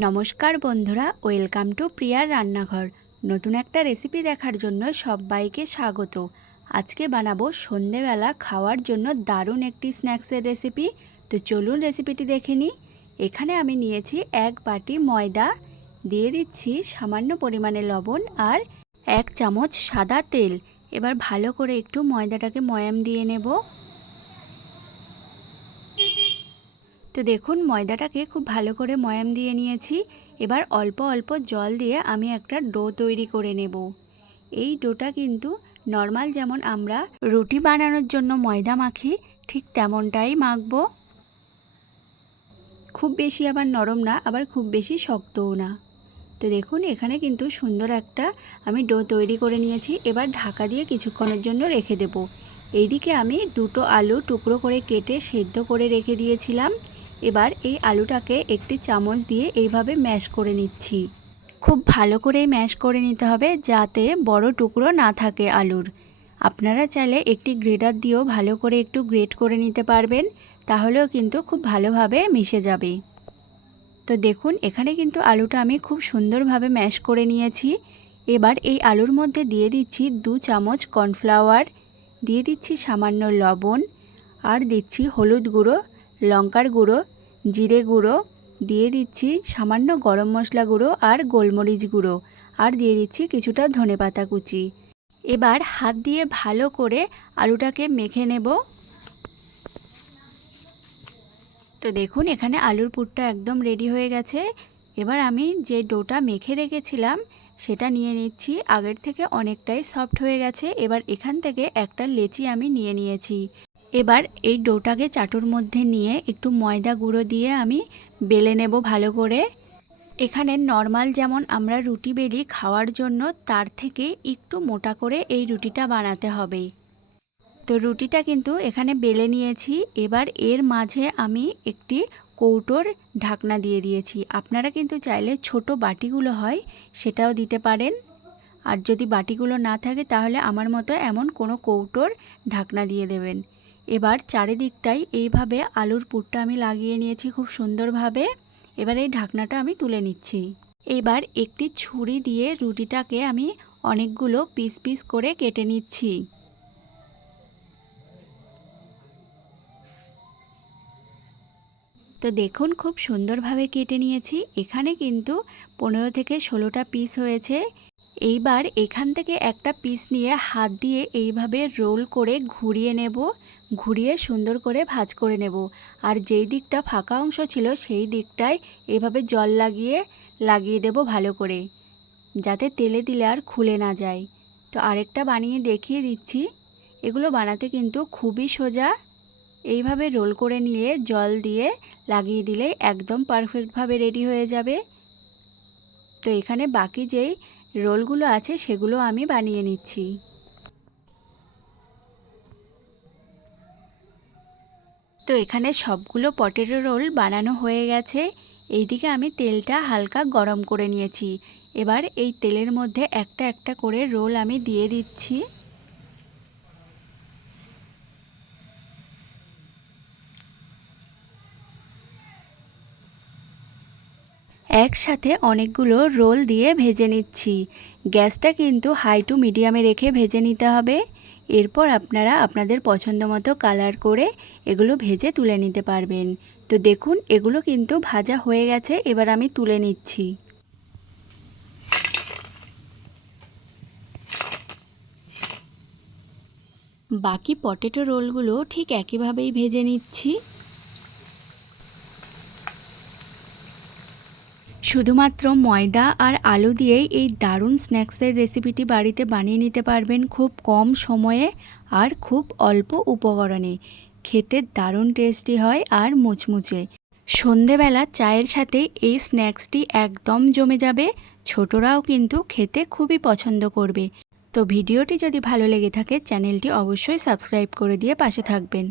নমস্কার বন্ধুরা, welcome to প্রিয়ার রান্নাঘর। নতুন একটা রেসিপি দেখার জন্য সবাইকে স্বাগত। আজকে বানাবো সন্ধেবেলা খাওয়ার জন্য দারুণ একটি স্ন্যাক্সের রেসিপি। তো চলুন রেসিপিটি দেখে নিই। এখানে আমি নিয়েছি এক বাটি ময়দা, দিয়ে দিচ্ছি সামান্য পরিমাণে লবণ আর এক চামচ সাদা তেল। এবার ভালো করে একটু ময়দাটাকে ময়াম দিয়ে নেব। তো দেখুন, ময়দাটাকে খুব ভালো করে ময়াম দিয়ে নিয়েছি। এবার অল্প অল্প জল দিয়ে আমি একটা ডো তৈরি করে নেব। এই ডোটা কিন্তু নর্মাল যেমন আমরা রুটি বানানোর জন্য ময়দা মাখি, ঠিক তেমনটাই মাখবো। খুব বেশি আবার নরম না, আবার খুব বেশি শক্তও না। তো দেখুন, এখানে কিন্তু সুন্দর একটা আমি ডো তৈরি করে নিয়েছি। এবার ঢাকা দিয়ে কিছুক্ষণের জন্য রেখে দেব। এইদিকে আমি দুটো আলু টুকরো করে কেটে সেদ্ধ করে রেখে দিয়েছিলাম। এবার এই আলুটাকে একটি চামচ দিয়ে এইভাবে ম্যাশ করে নিচ্ছি। খুব ভালো করেই ম্যাশ করে নিতে হবে যাতে বড় টুকরো না থাকে আলুর। আপনারা চাইলে একটি গ্রেডার দিয়েও ভালো করে একটু গ্রেট করে নিতে পারবেন, তাহলেও কিন্তু খুব ভালোভাবে মিশে যাবে। তো দেখুন, এখানে কিন্তু আলুটা আমি খুব সুন্দরভাবে ম্যাশ করে নিয়েছি। এবার এই আলুর মধ্যে দিয়ে দিচ্ছি দু চামচ কর্নফ্লাওয়ার, দিয়ে দিচ্ছি সামান্য লবণ, আর দিচ্ছি হলুদ গুঁড়ো লঙ্কার গুঁড়ো, জিরে গুঁড়ো, দিয়ে দিচ্ছি সামান্য গরম মশলা গুঁড়ো আর গোলমরিচ গুঁড়ো আর দিয়ে দিচ্ছি কিছুটা ধনে পাতা কুচি। এবার হাত দিয়ে ভালো করে আলুটাকে মেখে নেব। তো দেখুন, এখানে আলুর পুরটা একদম রেডি হয়ে গেছে। এবার আমি যে ডোটা মেখে রেখেছিলাম, সেটা নিয়ে নিচ্ছি। আগের থেকে অনেকটাই সফট হয়ে গেছে। এবার এখান থেকে একটা লেচি আমি নিয়ে নিয়েছি। এবার এই ডোটাকে চাটুর মধ্যে নিয়ে একটু ময়দা গুঁড়ো দিয়ে আমি বেলে নেব ভালো করে। এখানে নর্মাল যেমন আমরা রুটি বেলি খাওয়ার জন্য, তার থেকে একটু মোটা করে এই রুটিটা বানাতে হবে। তো রুটিটা কিন্তু এখানে বেলে নিয়েছি। এবার এর মাঝে আমি একটি কৌটোর ঢাকনা দিয়ে দিয়েছি। আপনারা কিন্তু চাইলে ছোট বাটিগুলো হয় সেটাও দিতে পারেন। আর যদি বাটিগুলো না থাকে, তাহলে আমার মতো এমন কোনো কৌটোর ঢাকনা দিয়ে দেবেন। এবার চারিদিকটাই এইভাবে আলুর পুরটা আমি লাগিয়ে নিয়েছি খুব সুন্দরভাবে। এবার এই ঢাকনাটা আমি তুলে নিচ্ছি। এবার একটি ছুরি দিয়ে রুটিটাকে আমি অনেকগুলো পিস পিস করে কেটে নিচ্ছি। তো দেখুন, খুব সুন্দরভাবে কেটে নিয়েছি। এখানে কিন্তু পনেরো থেকে ষোলোটা পিস হয়েছে। এইবার এখান থেকে একটা পিস নিয়ে হাত দিয়ে এইভাবে রোল করে ঘুরিয়ে নেব। ঘুরিয়ে সুন্দর করে ভাজ করে নেব। আর যেই দিকটা ফাঁকা অংশ ছিল, সেই দিকটায় এভাবে জল লাগিয়ে লাগিয়ে দেব ভালো করে, যাতে তেলে দিলে আর খুলে না যায়। তো আরেকটা বানিয়ে দেখিয়ে দিচ্ছি। এগুলো বানাতে কিন্তু খুবই সোজা। এইভাবে রোল করে নিয়ে জল দিয়ে লাগিয়ে দিলে একদম পারফেক্টভাবে রেডি হয়ে যাবে। তো এখানে বাকি যেই রোলগুলো আছে, সেগুলো আমি বানিয়ে নিচ্ছি। তো এখানে সবগুলো পটেটো রোল বানানো হয়ে গেছে। এইদিকে আমি তেলটা হালকা গরম করে নিয়েছি। এবার এই তেলের মধ্যে একটা একটা করে রোল আমি দিয়ে দিচ্ছি। একসাথে অনেকগুলো রোল দিয়ে ভেজে নিচ্ছি। গ্যাসটা কিন্তু হাই টু মিডিয়ামে রেখে ভেজে নিতে হবে। এরপর আপনারা আপনাদের পছন্দ মতো কালার করে এগুলো ভেজে তুলে নিতে পারবেন। তো দেখুন, এগুলো কিন্তু ভাজা হয়ে গেছে, এবার আমি তুলে নিচ্ছি। বাকি পটেটো রোলগুলো ঠিক একইভাবেই ভেজে নিচ্ছি। শুধুমাত্র ময়দা আর আলু দিয়েই এই দারুণ স্ন্যাক্সের রেসিপিটি বাড়িতে বানিয়ে নিতে পারবেন খুব কম সময়ে আর খুব অল্প উপকরণে। খেতে দারুণ টেস্টি হয় আর মুচমুচে। সন্ধেবেলা চায়ের সাথে এই স্ন্যাক্সটি একদম জমে যাবে, ছোটরাও কিন্তু খেতে খুবই পছন্দ করবে। তো ভিডিওটি যদি ভালো লেগে থাকে, চ্যানেলটি অবশ্যই সাবস্ক্রাইব করে দিয়ে পাশে থাকবেন।